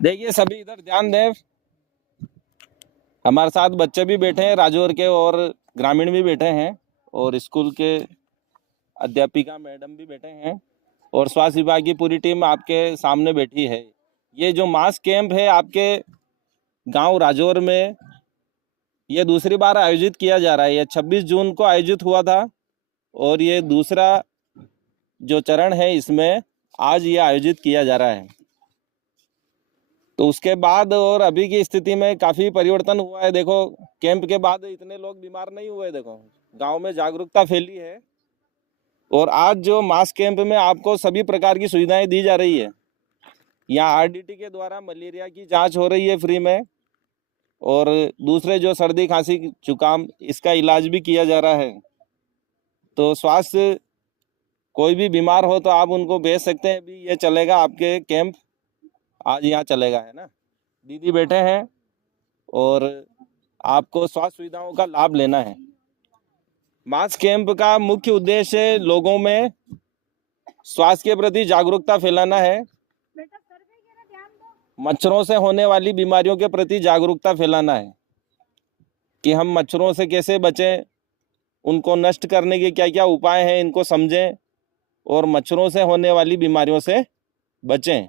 देखिए सभी इधर ध्यान दें। हमारे साथ बच्चे भी बैठे हैं, राजौर के और ग्रामीण भी बैठे हैं, और स्कूल के अध्यापिका मैडम भी बैठे हैं, और स्वास्थ्य विभाग की पूरी टीम आपके सामने बैठी है। ये जो मास कैंप है आपके गांव राजौर में, ये दूसरी बार आयोजित किया जा रहा है। ये 26 जून को आयोजित हुआ था, और ये दूसरा जो चरण है इसमें आज ये आयोजित किया जा रहा है। तो उसके बाद और अभी की स्थिति में काफ़ी परिवर्तन हुआ है। देखो, कैंप के बाद इतने लोग बीमार नहीं हुए। देखो, गांव में जागरूकता फैली है, और आज जो मास कैंप में आपको सभी प्रकार की सुविधाएं दी जा रही है। यहाँ आरडीटी के द्वारा मलेरिया की जांच हो रही है फ्री में, और दूसरे जो सर्दी खांसी जुकाम इसका इलाज भी किया जा रहा है। तो स्वास्थ्य कोई भी बीमार हो तो आप उनको भेज सकते हैं। अभी ये चलेगा आपके कैंप, आज यहाँ चलेगा, है ना। दीदी बैठे हैं, और आपको स्वास्थ्य सुविधाओं का लाभ लेना है। मास कैंप का मुख्य उद्देश्य लोगों में स्वास्थ्य के प्रति जागरूकता फैलाना है। मच्छरों से होने वाली बीमारियों के प्रति जागरूकता फैलाना है कि हम मच्छरों से कैसे बचें, उनको नष्ट करने के क्या क्या उपाय हैं इनको समझें, और मच्छरों से होने वाली बीमारियों से बचें।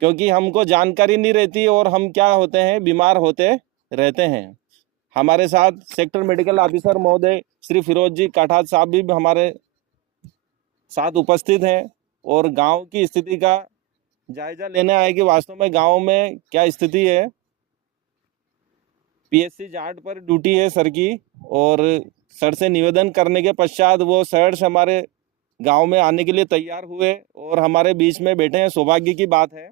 क्योंकि हमको जानकारी नहीं रहती और हम क्या होते हैं, बीमार होते रहते हैं। हमारे साथ सेक्टर मेडिकल ऑफिसर महोदय श्री फिरोज जी काठात साहब भी हमारे साथ उपस्थित हैं, और गांव की स्थिति का जायजा लेने आए कि वास्तव में गांव में क्या स्थिति है। पीएससी जाट पर ड्यूटी है सर की, और सर से निवेदन करने के पश्चात वो सर हमारे गांव में आने के लिए तैयार हुए और हमारे बीच में बैठे हैं। सौभाग्य की बात है।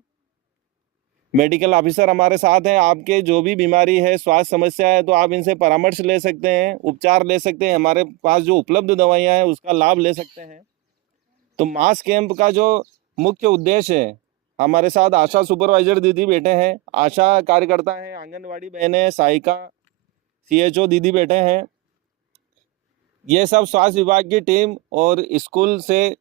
मेडिकल ऑफिसर हमारे साथ हैं। आपके जो भी बीमारी है, स्वास्थ्य समस्या है, तो आप इनसे परामर्श ले सकते हैं, उपचार ले सकते हैं। हमारे पास जो उपलब्ध दवाइयाँ हैं उसका लाभ ले सकते हैं। तो मास कैंप का जो मुख्य उद्देश्य है, हमारे साथ आशा सुपरवाइजर दीदी बैठे हैं, आशा कार्यकर्ता हैं, आंगनवाड़ी बहनें, सहायिका, सीएचओ दीदी बैठे हैं। ये सब स्वास्थ्य विभाग की टीम और स्कूल से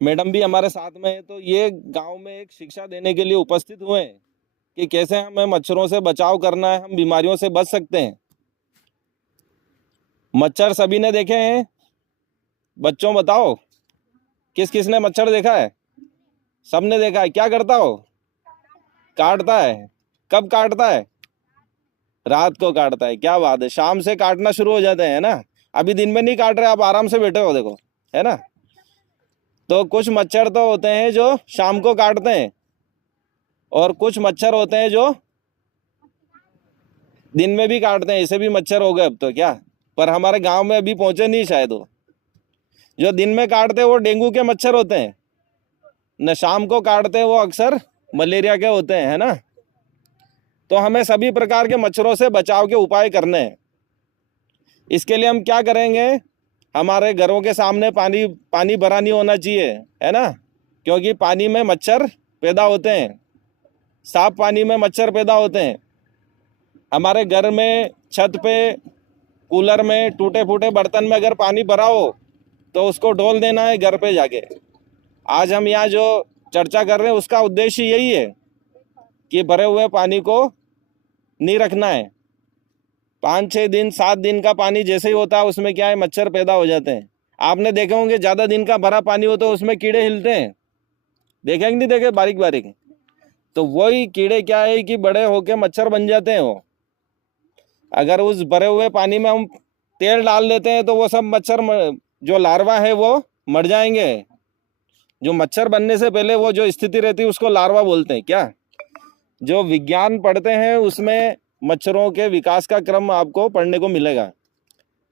मैडम भी हमारे साथ में है। तो ये गांव में एक शिक्षा देने के लिए उपस्थित हुए हैं कि कैसे हमें मच्छरों से बचाव करना है, हम बीमारियों से बच सकते हैं। मच्छर सभी ने देखे हैं? बच्चों बताओ, किस किस ने मच्छर देखा है? सबने देखा है। क्या करता हो? काटता है। कब काटता है? रात को काटता है। क्या बात है, शाम से काटना शुरू हो जाते हैं ना। अभी दिन में नहीं काट रहे, आप आराम से बैठे हो, देखो, है ना। तो कुछ मच्छर तो होते हैं जो शाम को काटते हैं, और कुछ मच्छर होते हैं जो दिन में भी काटते हैं। ऐसे भी मच्छर हो गए अब तो, क्या, पर हमारे गांव में अभी पहुंचे नहीं शायद। वो जो दिन में काटते हैं वो डेंगू के मच्छर होते हैं, न शाम को काटते हैं वो अक्सर मलेरिया के होते हैं, है ना। तो हमें सभी प्रकार के मच्छरों से बचाव के उपाय करने हैं। इसके लिए हम क्या करेंगे, हमारे घरों के सामने पानी भरा नहीं होना चाहिए, है ना, क्योंकि पानी में मच्छर पैदा होते हैं, साफ पानी में मच्छर पैदा होते हैं। हमारे घर में, छत पे, कूलर में, टूटे फूटे बर्तन में अगर पानी भरा हो तो उसको ढोल देना है घर पे जाके। आज हम यहाँ जो चर्चा कर रहे हैं उसका उद्देश्य यही है कि भरे हुए पानी को नहीं रखना है। 5-6 दिन 7 दिन का पानी जैसे ही होता है उसमें क्या है, मच्छर पैदा हो जाते हैं। आपने देखे होंगे ज़्यादा दिन का भरा पानी हो तो उसमें कीड़े हिलते हैं, देखे कि नहीं देखे, बारीक बारीक। तो वही कीड़े क्या है कि बड़े होके मच्छर बन जाते हैं वो। अगर उस भरे हुए पानी में हम तेल डाल देते हैं तो वो सब मच्छर जो लार्वा है वो मर जाएंगे। जो मच्छर बनने से पहले वो जो स्थिति रहती है उसको लार्वा बोलते हैं। क्या, जो विज्ञान पढ़ते हैं उसमें मच्छरों के विकास का क्रम आपको पढ़ने को मिलेगा।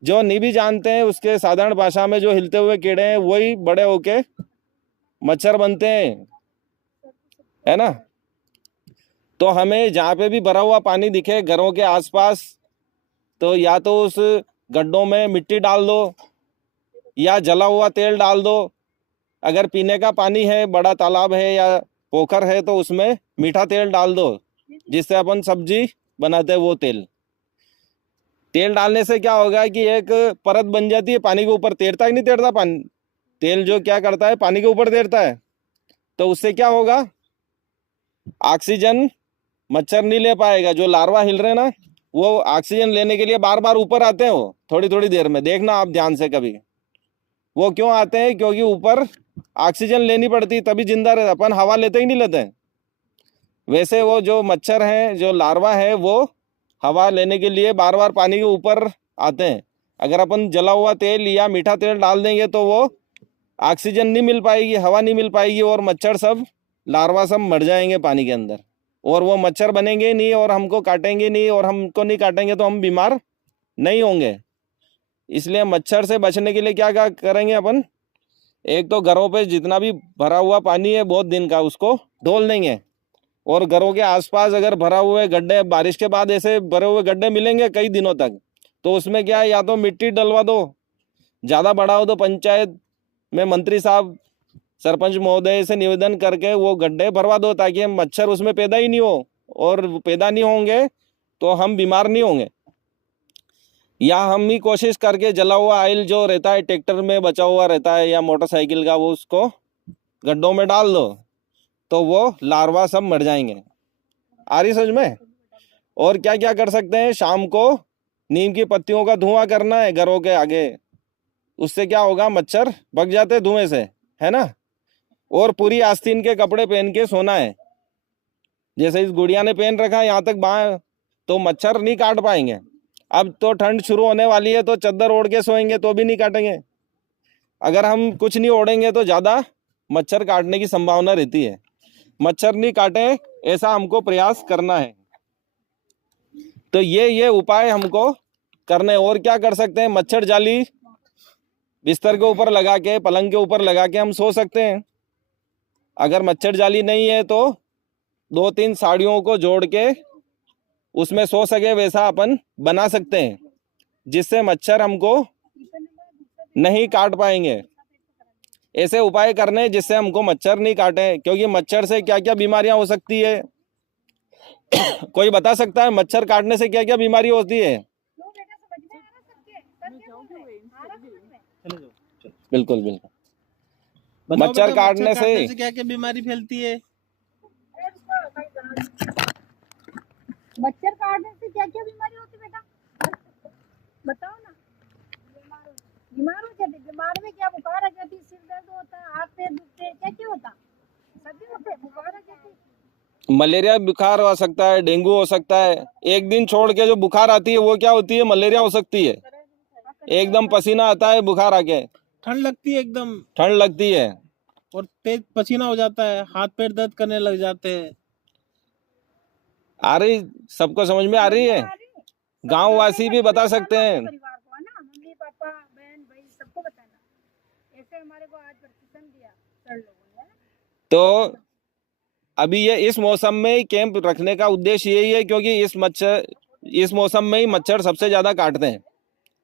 जो नहीं भी जानते हैं उसके साधारण भाषा में जो हिलते हुए कीड़े हैं वही बड़े होके मच्छर बनते हैं, है ना। तो हमें जहाँ पे भी भरा हुआ पानी दिखे घरों के आसपास, तो या तो उस गड्ढों में मिट्टी डाल दो या जला हुआ तेल डाल दो। अगर पीने का पानी है, बड़ा तालाब है या पोखर है, तो उसमें मीठा तेल डाल दो, जिससे अपन सब्जी बनाते हैं वो तेल। तेल डालने से क्या होगा कि एक परत बन जाती है पानी के ऊपर। तैरता ही नहीं तैरता पानी, तेल जो क्या करता है पानी के ऊपर तैरता है। तो उससे क्या होगा, ऑक्सीजन मच्छर नहीं ले पाएगा। जो लार्वा हिल रहे हैं ना, वो ऑक्सीजन लेने के लिए बार बार ऊपर आते हैं। वो थोड़ी थोड़ी देर में देखना आप ध्यान से कभी, वो क्यों आते हैं? क्योंकि ऊपर ऑक्सीजन लेनी पड़ती, तभी जिंदा रहता। अपन हवा लेते ही नहीं लेते हैं। वैसे वो जो मच्छर हैं, जो लार्वा है, वो हवा लेने के लिए बार बार पानी के ऊपर आते हैं। अगर अपन जला हुआ तेल या मीठा तेल डाल देंगे तो वो ऑक्सीजन नहीं मिल पाएगी, हवा नहीं मिल पाएगी, और मच्छर सब, लार्वा सब मर जाएंगे पानी के अंदर। और वो मच्छर बनेंगे नहीं और हमको काटेंगे नहीं, और हमको नहीं काटेंगे तो हम बीमार नहीं होंगे। इसलिए मच्छर से बचने के लिए क्या क्या करेंगे अपन? एक तो घरों पे जितना भी भरा हुआ पानी है बहुत दिन का, उसको ढोल देंगे। और घरों के आसपास अगर भरा हुए गड्ढे, बारिश के बाद ऐसे भरे हुए गड्ढे मिलेंगे कई दिनों तक, तो उसमें क्या है, या तो मिट्टी डलवा दो, ज़्यादा बड़ा हो तो पंचायत में मंत्री साहब, सरपंच महोदय से निवेदन करके वो गड्ढे भरवा दो, ताकि मच्छर उसमें पैदा ही नहीं हो। और पैदा नहीं होंगे तो हम बीमार नहीं होंगे। या हम ही कोशिश करके जला हुआ ऑयल जो रहता है ट्रैक्टर में बचा हुआ रहता है या मोटरसाइकिल का, वो उसको गड्ढों में डाल दो, तो वो लार्वा सब मर जाएंगे। आ रही समझ में? और क्या क्या कर सकते हैं? शाम को नीम की पत्तियों का धुआं करना है घरों के आगे। उससे क्या होगा, मच्छर भग जाते हैं धुएं से, है ना। और पूरी आस्तीन के कपड़े पहन के सोना है, जैसे इस गुड़िया ने पहन रखा है यहाँ तक बाएं, तो मच्छर नहीं काट पाएंगे। अब तो ठंड शुरू होने वाली है, तो चद्दर ओढ़ के सोएंगे तो भी नहीं काटेंगे। अगर हम कुछ नहीं ओढ़ेंगे तो ज़्यादा मच्छर काटने की संभावना रहती है। मच्छर नहीं काटे ऐसा हमको प्रयास करना है। तो ये उपाय हमको करने। और क्या कर सकते हैं? मच्छर जाली बिस्तर के ऊपर लगा के, पलंग के ऊपर लगा के हम सो सकते हैं। अगर मच्छर जाली नहीं है तो 2-3 साड़ियों को जोड़ के उसमें सो सके वैसा अपन बना सकते हैं, जिससे मच्छर हमको नहीं काट पाएंगे। ऐसे उपाय करने जिससे हमको मच्छर नहीं काटे। क्योंकि मच्छर से क्या क्या बीमारियां हो सकती है कोई बता सकता है? मच्छर काटने से क्या क्या बीमारी होती है? बिल्कुल बिल्कुल। मच्छर काटने से क्या क्या बीमारी फैलती है? मच्छर काटने से क्या क्या बीमारी होती है बेटा, बताओ ना। बीमार हो जाते, बीमार में क्या बुखार आ जाती, सिर दर्द होता, हाथ पैर दुखते, क्या क्या होता, सभी होते, बुखार आ जाती। मलेरिया बुखार हो सकता है, डेंगू हो सकता है। एक दिन छोड़ के जो बुखार आती है वो क्या होती है? मलेरिया हो सकती है। एकदम पसीना आता है बुखार आके, ठंड लगती है, एकदम ठंड लगती है और तेज पसीना हो जाता है, हाथ पैर दर्द करने लग जाते हैं। आ रही? सबको समझ में आ रही है? गांव वासी भी बता सकते हैं। परिवार को है ना, मम्मी पापा बहन भाई सबको बताना। ऐसे हमारे को आज प्रशिक्षण दिया सर लोगों ने। तो अभी ये इस मौसम में ही कैंप रखने का उद्देश्य यही है, क्योंकि इस मौसम में ही मच्छर सबसे ज्यादा काटते हैं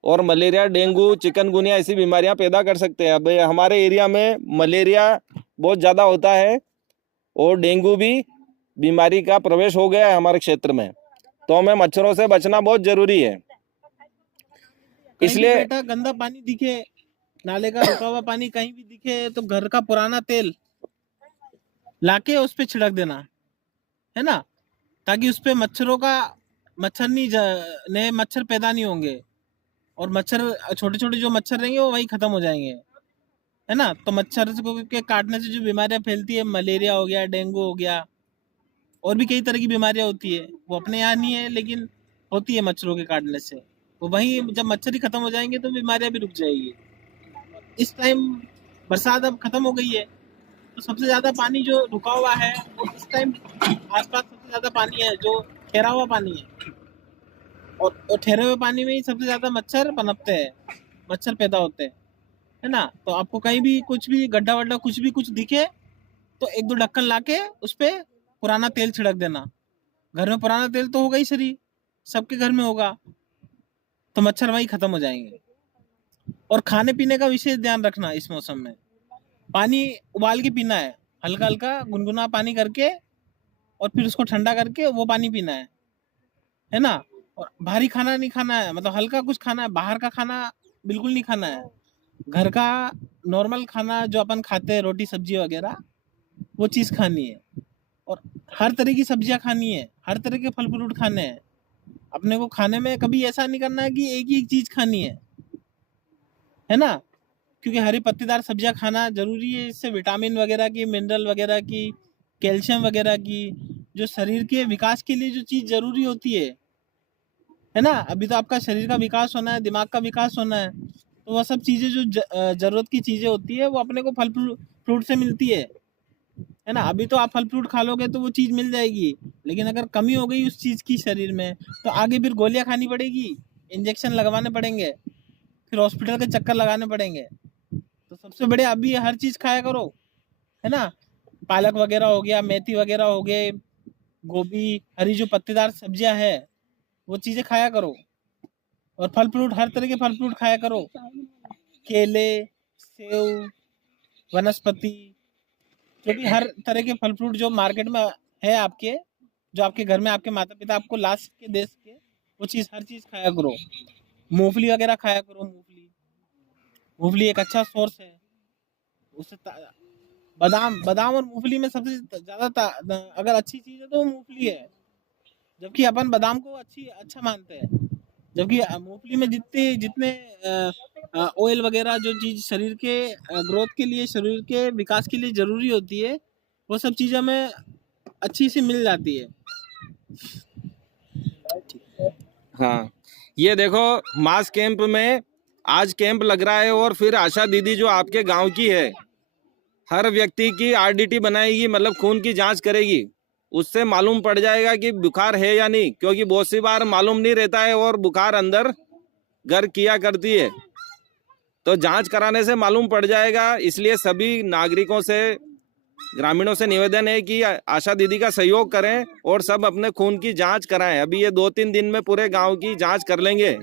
और मलेरिया, डेंगू, चिकनगुनिया ऐसी बीमारियां पैदा कर सकते हैं। अब हमारे एरिया में मलेरिया बहुत ज्यादा होता है और डेंगू भी बीमारी का प्रवेश हो गया है हमारे क्षेत्र में। तो हमें मच्छरों से बचना बहुत जरूरी है। इसलिए बेटा गंदा पानी दिखे, नाले का रुका हुआ पानी कहीं भी दिखे, तो घर का पुराना तेल लाके उस पे छिड़क देना, है ना, ताकि उस पे मच्छर नए मच्छर पैदा नहीं होंगे। और मच्छर, छोटे छोटे जो मच्छर रहेंगे वो वही खत्म हो जाएंगे, है ना। तो मच्छर के काटने से जो बीमारियां फैलती है, मलेरिया हो गया, डेंगू हो गया, और भी कई तरह की बीमारियां होती है, वो अपने यहाँ नहीं है लेकिन होती है मच्छरों के काटने से। तो वहीं जब मच्छर ही खत्म हो जाएंगे तो बीमारियां भी रुक जाएगी। इस टाइम बरसात अब खत्म हो गई है, तो सबसे ज्यादा पानी जो रुका हुआ है वो इस टाइम आसपास सबसे ज्यादा पानी है जो ठहरा हुआ पानी है। और ठहरे हुए पानी में ही सबसे ज्यादा मच्छर पनपते हैं, मच्छर पैदा होते हैं, है ना। तो आपको कहीं भी कुछ भी गड्ढा वड्ढा कुछ दिखे तो 1-2 ढक्कन लाके उस पे पुराना तेल छिड़क देना। घर में पुराना तेल तो होगा ही, सही सबके घर में होगा, तो मच्छर वही खत्म हो जाएंगे। और खाने पीने का विशेष ध्यान रखना इस मौसम में। पानी उबाल के पीना है, हल्का हल्का गुनगुना पानी करके, और फिर उसको ठंडा करके वो पानी पीना है ना। और भारी खाना नहीं खाना है, मतलब हल्का कुछ खाना है, बाहर का खाना बिल्कुल नहीं खाना है। घर का नॉर्मल खाना जो अपन खाते हैं, रोटी सब्जी वगैरह, वो चीज़ खानी है। और हर तरह की सब्जियां खानी है, हर तरह के फल फ्रूट खाने हैं अपने को। खाने में कभी ऐसा नहीं करना है कि एक ही चीज खानी है ना, क्योंकि हरी पत्तेदार सब्जियां खाना जरूरी है। इससे विटामिन वगैरह की, मिनरल वगैरह की, कैल्शियम वगैरह की, जो शरीर के विकास के लिए जो चीज जरूरी होती है ना। अभी तो आपका शरीर का विकास होना है, दिमाग का विकास होना है, तो वह सब चीजें जो जरूरत की चीजें होती है वो अपने को फल फ्रूट से मिलती है ना। अभी तो आप फल फ्रूट खा लोगे तो वो चीज मिल जाएगी, लेकिन अगर कमी हो गई उस चीज की शरीर में तो आगे फिर गोलियां खानी पड़ेगी, इंजेक्शन लगवाने पड़ेंगे, फिर हॉस्पिटल के चक्कर लगाने पड़ेंगे। तो सबसे बढ़िया अभी हर चीज खाया करो, है ना। पालक वगैरह हो गया, मेथी वगैरह हो गए, गोभी, हरी जो पत्तेदार सब्जियां है वो चीजें खाया करो। और फल फ्रूट, हर तरह के फल फ्रूट खाया करो, केले, सेव, वनस्पति, जो भी हर तरह के फल फ्रूट जो मार्केट में है आपके, जो आपके घर में आपके माता पिता आपको ला के दे सके, वो चीज हर चीज खाया करो। मूंगफली वगैरह खाया करो, मूंगफली एक अच्छा सोर्स है। उससे बादाम और मूंगफली में सबसे ज्यादा अगर अच्छी चीज है तो वो मूंगफली है, जबकि अपन बादाम को अच्छा मानते हैं। जबकि मूंगफली में जितने ऑयल वगैरह जो चीज शरीर के ग्रोथ के लिए, शरीर के विकास के लिए जरूरी होती है, वो सब चीजें हमें अच्छी से मिल जाती है। हाँ, ये देखो मास कैंप में आज कैंप लग रहा है, और फिर आशा दीदी जो आपके गांव की है, हर व्यक्ति की आरडीटी बनाएगी, मतलब खून की जांच करेगी। उससे मालूम पड़ जाएगा कि बुखार है या नहीं, क्योंकि बहुत सी बार मालूम नहीं रहता है और बुखार अंदर घर किया करती है। तो जांच कराने से मालूम पड़ जाएगा। इसलिए सभी नागरिकों से, ग्रामीणों से निवेदन है कि आशा दीदी का सहयोग करें और सब अपने खून की जांच कराएं। अभी ये 2-3 दिन में पूरे गांव की जांच कर लेंगे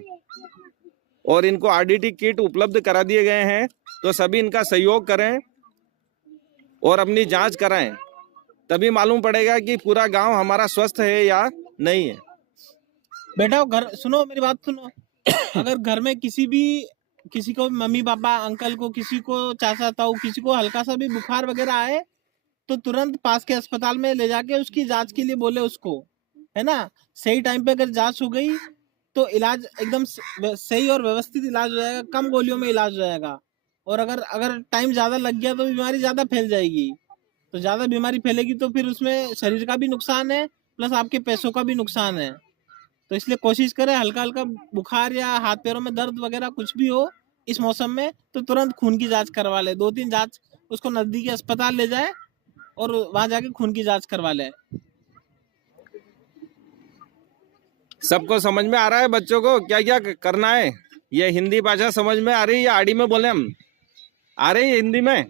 और इनको आरडीटी किट उपलब्ध करा दिए गए हैं, तो सभी इनका सहयोग करें और अपनी जांच कराएं, तभी मालूम पड़ेगा कि पूरा गांव हमारा स्वस्थ है या नहीं है। बेटा घर सुनो, मेरी बात सुनो। अगर घर में किसी को, मम्मी पापा, अंकल को, किसी को, चाचा ताऊ, किसी को हल्का सा भी बुखार वगैरह आए तो तुरंत पास के अस्पताल में ले जाके उसकी जांच के लिए बोले उसको, है ना। सही टाइम पे अगर जांच हो गई तो इलाज एकदम सही और व्यवस्थित इलाज हो जाएगा, कम गोलियों में इलाज हो जाएगा। और अगर टाइम ज्यादा लग गया तो बीमारी ज्यादा फैल जाएगी। तो ज्यादा बीमारी फैलेगी तो फिर उसमें शरीर का भी नुकसान है, प्लस आपके पैसों का भी नुकसान है। तो इसलिए कोशिश करें, हल्का हल्का बुखार या हाथ पैरों में दर्द वगैरह कुछ भी हो इस मौसम में तो तुरंत खून की जांच करवा ले। 2-3 जांच, उसको नजदीकी अस्पताल ले जाए और वहां जाके खून की जांच करवा ले। सबको समझ में आ रहा है? बच्चों को क्या क्या करना है? ये हिंदी भाषा समझ में आ रही है या आड़ी में बोले हम? आ रही है हिंदी में?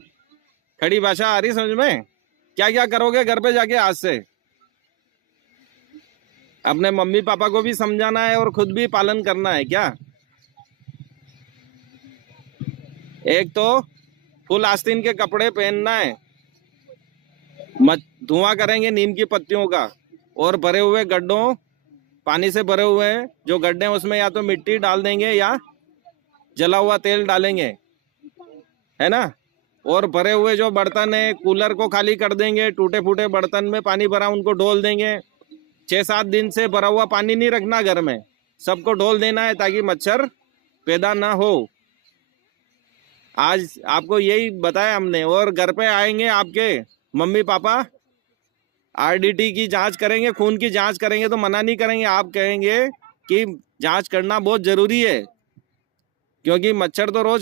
खड़ी भाषा आ रही समझ में? क्या क्या करोगे घर पे जाके आज से? अपने मम्मी पापा को भी समझाना है और खुद भी पालन करना है क्या? एक तो फुल आस्तीन के कपड़े पहनना है, धुआं करेंगे नीम की पत्तियों का, और भरे हुए गड्ढों, पानी से भरे हुए हैं जो गड्ढे, उसमें या तो मिट्टी डाल देंगे या जला हुआ तेल डालेंगे, है ना। और भरे हुए जो बर्तन है, कूलर को खाली कर देंगे, टूटे फूटे बर्तन में पानी भरा उनको ढोल देंगे। 6-7 दिन से भरा हुआ पानी नहीं रखना घर में, सबको ढोल देना है ताकि मच्छर पैदा ना हो। आज आपको यही बताया हमने। और घर पे आएंगे आपके मम्मी पापा, आरडीटी की जांच करेंगे, खून की जांच करेंगे, तो मना नहीं करेंगे, आप कहेंगे कि जांच करना बहुत जरूरी है, क्योंकि मच्छर तो रोज